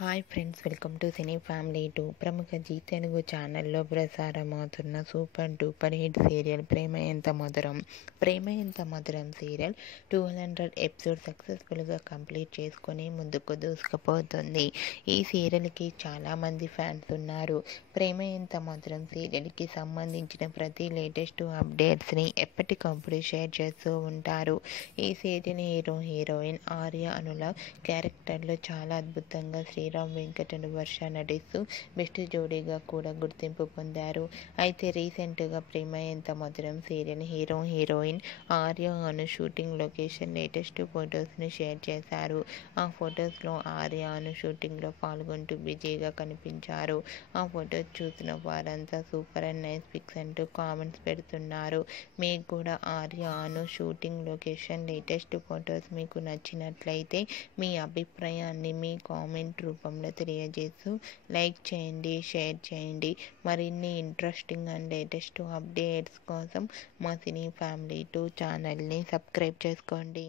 Hi friends, welcome to cine family 2. ప్రముఖ G Telugu ఛానల్లో ప్రసారమవుతున్న super duper hit serial ప్రేమ ఎంత మధురం. ప్రేమ ఎంత మధురం సీరియల్ 200 ఎపిసోడ్ సక్సెస్ఫుల్గా కంప్లీట్ చేసుకొని ముందుకు దూసుకుపోతుంది. ఈ సీరియల్కి చాలామంది ఫ్యాన్స్ ఉన్నారు. ప్రేమ ఎంత మధురం సీరియల్కి సంబంధించిన ప్రతి లేటెస్ట్ అప్డేట్స్ని ఎప్పటికప్పుడు షేర్ చేస్తూ ఉంటారు. ఈ సీరియల్ హీరోయిన్ ఆర్య అనురాగ్ క్యారెక్టర్లో చాలా అద్భుతంగా శ్రీరామ్ వెంకటను వర్ష నటిస్తూ బెస్ట్ జోడీగా కూడా గుర్తింపు పొందారు. అయితే రీసెంట్గా ప్రేమ ఎంత మధురం సీరియల్ హీరోయిన్ ఆర్య అను షూటింగ్ లొకేషన్ లేటెస్ట్ ఫొటోస్ని షేర్ చేశారు. ఆ ఫొటోస్లో ఆర్య అను షూటింగ్లో పాల్గొంటూ బిజీగా కనిపించారు. ఆ ఫొటోస్ చూసిన వారంతా సూపర్ అండ్ నైస్ పిక్స్ అంటూ కామెంట్స్ పెడుతున్నారు. మీకు కూడా ఆర్య అను షూటింగ్ లొకేషన్ లేటెస్ట్ ఫొటోస్ మీకు నచ్చినట్లయితే మీ అభిప్రాయాన్ని మీ కామెంట్ రూపంలో తెలియజేస్తూ లైక్ చేయండి, షేర్ చేయండి. మరిన్ని ఇంట్రెస్టింగ్ అండ్ లేటెస్ట్ అప్డేట్స్ కోసం మా సినీ ఫ్యామిలీ 2 ఛానల్ని సబ్స్క్రైబ్ చేసుకోండి.